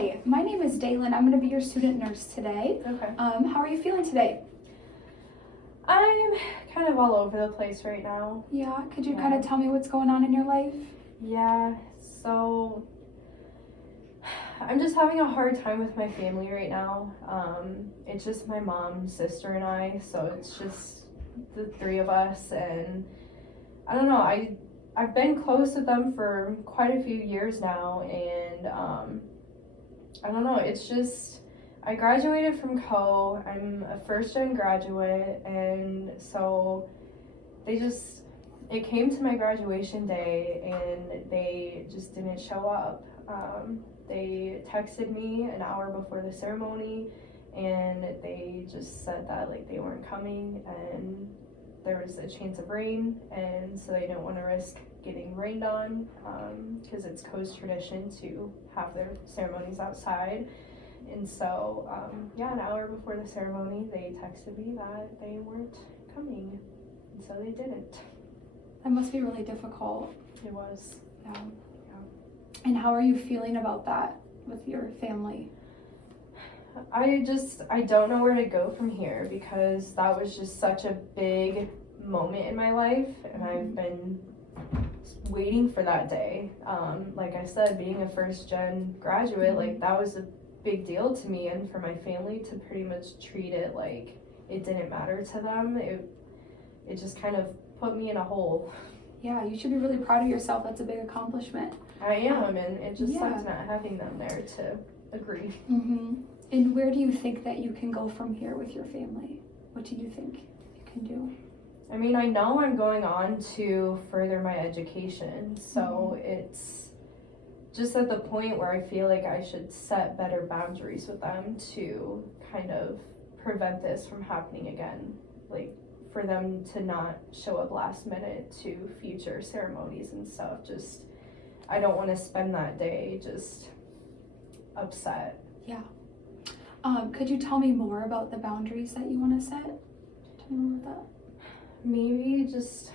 Hi, my name is Dahlyn. I'm going to be your student nurse today. Okay. How are you feeling today? I'm kind of all over the place right now. Yeah, could you Yeah. kind of tell me what's going on in your life? Yeah, so I'm just having a hard time with my family right now. It's just my mom, sister, and I, so it's just the three of us, and I don't know, I've been close with them for quite a few years now, and I don't know, it's just, I graduated from I'm a first-gen graduate, and so it came to my graduation day, and they just didn't show up. They texted me an hour before the ceremony, and they just said that like they weren't coming, and there was a chance of rain, and so they didn't want to risk getting rained on, because it's Coast tradition to have their ceremonies outside. And so, an hour before the ceremony, they texted me that they weren't coming, and so they didn't. That must be really difficult. It was. Yeah. And how are you feeling about that with your family? I don't know where to go from here, because that was just such a big moment in my life, and I've been waiting for that day. Like I said, being a first-gen graduate, like that was a big deal to me, and for my family to pretty much treat it like it didn't matter to them, it just kind of put me in a hole. Yeah, you should be really proud of yourself. That's a big accomplishment. I am, and it just sucks not having them there to agree. Mm-hmm. And where do you think that you can go from here with your family? What do you think you can do? I mean, I know I'm going on to further my education, so it's just at the point where I feel like I should set better boundaries with them to kind of prevent this from happening again. Like, for them to not show up last minute to future ceremonies and stuff. Just, I don't want to spend that day just upset. Yeah. Could you tell me more about the boundaries that you want to set? Tell me more about that. Maybe just,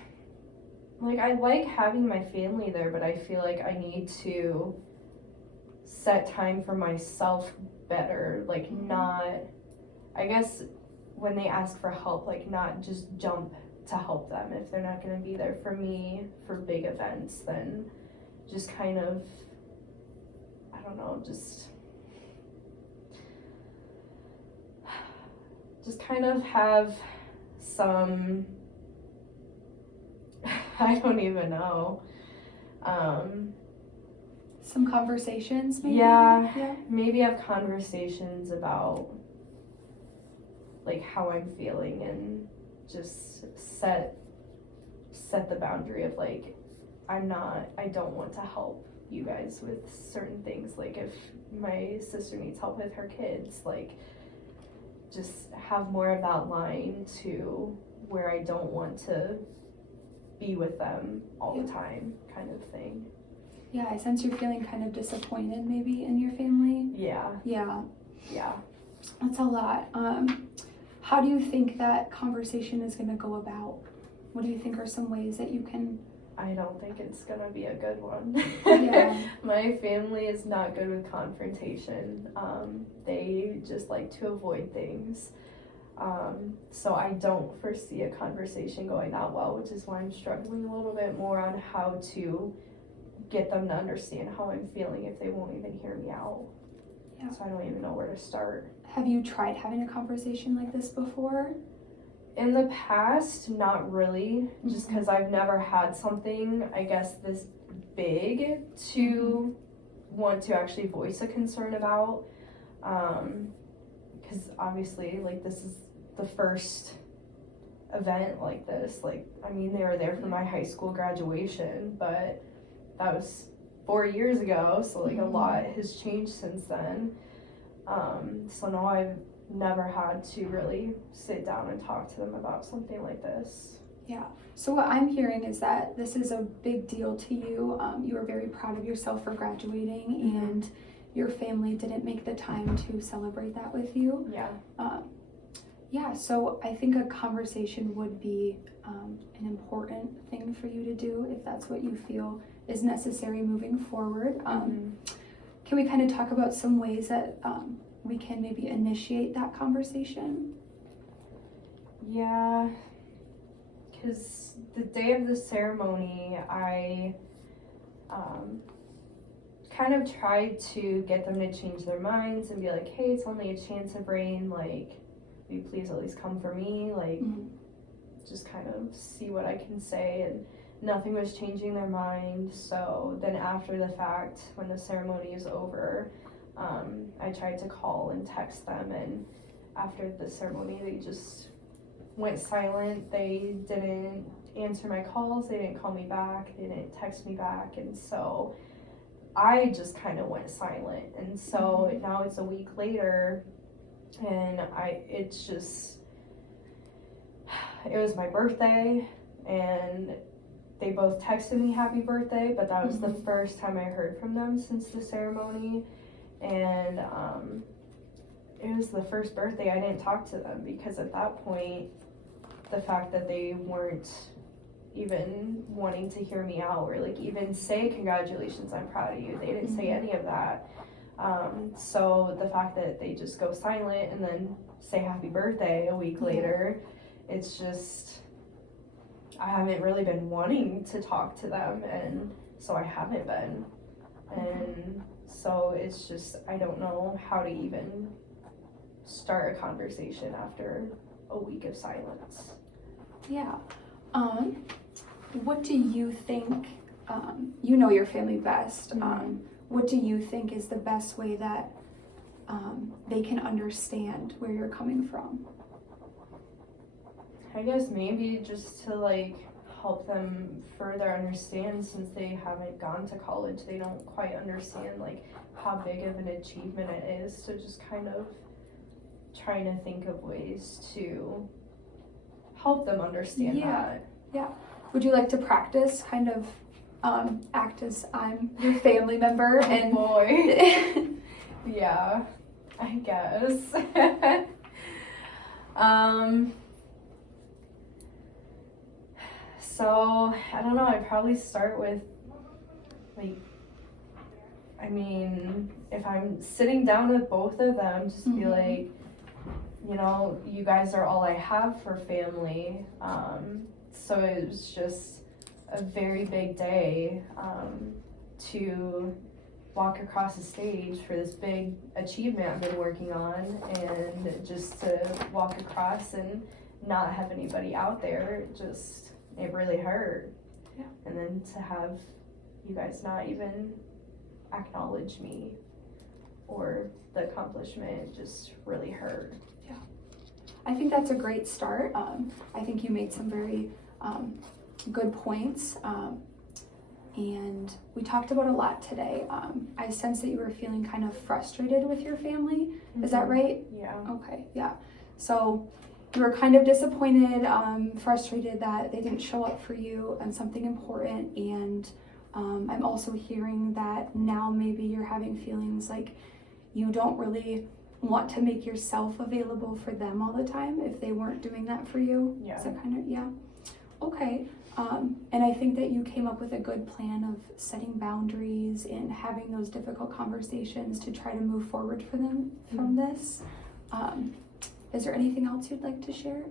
like, I like having my family there, but I feel like I need to set time for myself better. Like, not, I guess, when they ask for help, like, not just jump to help them. If they're not going to be there for me for big events, then just kind of, I don't know, just kind of have some, I don't even know. Some conversations, maybe? Yeah, maybe have conversations about like how I'm feeling, and just set the boundary of like, I don't want to help you guys with certain things. Like if my sister needs help with her kids, like just have more of that line to where I don't want to be with them all the time, kind of thing. Yeah, I sense you're feeling kind of disappointed maybe in your family. Yeah. That's a lot. How do you think that conversation is going to go about? What do you think are some ways that you can? I don't think it's gonna be a good one. Yeah. My family is not good with confrontation. They just like to avoid things. So I don't foresee a conversation going that well, which is why I'm struggling a little bit more on how to get them to understand how I'm feeling if they won't even hear me out. Yeah. So I don't even know where to start. Have you tried having a conversation like this before? In the past, not really, just because I've never had something, I guess, this big to want to actually voice a concern about. Because obviously, like, this is the first event like this. Like, I mean, they were there for my high school graduation, but that was 4 years ago, so like a lot has changed since then. So no, I've never had to really sit down and talk to them about something like this. Yeah. So what I'm hearing is that this is a big deal to you. You are very proud of yourself for graduating, and your family didn't make the time to celebrate that with you. Yeah. So I think a conversation would be an important thing for you to do if that's what you feel is necessary moving forward. can we kind of talk about some ways that we can maybe initiate that conversation? Yeah, because the day of the ceremony, I kind of tried to get them to change their minds and be like, hey, it's only a chance of rain, like, will you please at least come for me, like, just kind of see what I can say, and nothing was changing their mind. So then after the fact, when the ceremony is over, I tried to call and text them, and after the ceremony, they just went silent. They didn't answer my calls, they didn't call me back, they didn't text me back, and so I just kind of went silent. And so now it's a week later, and it was my birthday, and they both texted me happy birthday, but that was the first time I heard from them since the ceremony. And it was the first birthday I didn't talk to them, because at that point, the fact that they weren't even wanting to hear me out or like even say congratulations, I'm proud of you, they didn't say any of that. So the fact that they just go silent and then say happy birthday a week later, it's just, I haven't really been wanting to talk to them, and so I haven't been. And so it's just, I don't know how to even start a conversation after a week of silence. Yeah. What do you think, you know your family best, what do you think is the best way that they can understand where you're coming from? I guess maybe just to like help them further understand, since they haven't gone to college, they don't quite understand like how big of an achievement it is. So just kind of trying to think of ways to help them understand that. Yeah. Would you like to practice kind of act as I'm your family member? And boy. Yeah, I guess. So I don't know, I'd probably start with like, I mean, if I'm sitting down with both of them, just be like, you know, you guys are all I have for family. So it was just a very big day to walk across the stage for this big achievement I've been working on, and just to walk across and not have anybody out there, it really hurt. Yeah. And then to have you guys not even acknowledge me or the accomplishment just really hurt. Yeah. I think that's a great start. I think you made some very good points, and we talked about a lot today. I sense that you were feeling kind of frustrated with your family. Is that right? Yeah. Okay, yeah. So you were kind of disappointed, frustrated that they didn't show up for you on something important, and I'm also hearing that now maybe you're having feelings like you don't really want to make yourself available for them all the time if they weren't doing that for you. Yeah. Is that kind of, yeah. Okay. And I think that you came up with a good plan of setting boundaries and having those difficult conversations to try to move forward for them from this. Is there anything else you'd like to share?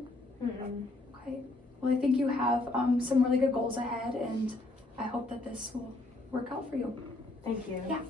Okay. Well, I think you have some really good goals ahead, and I hope that this will work out for you. Thank you. Yeah.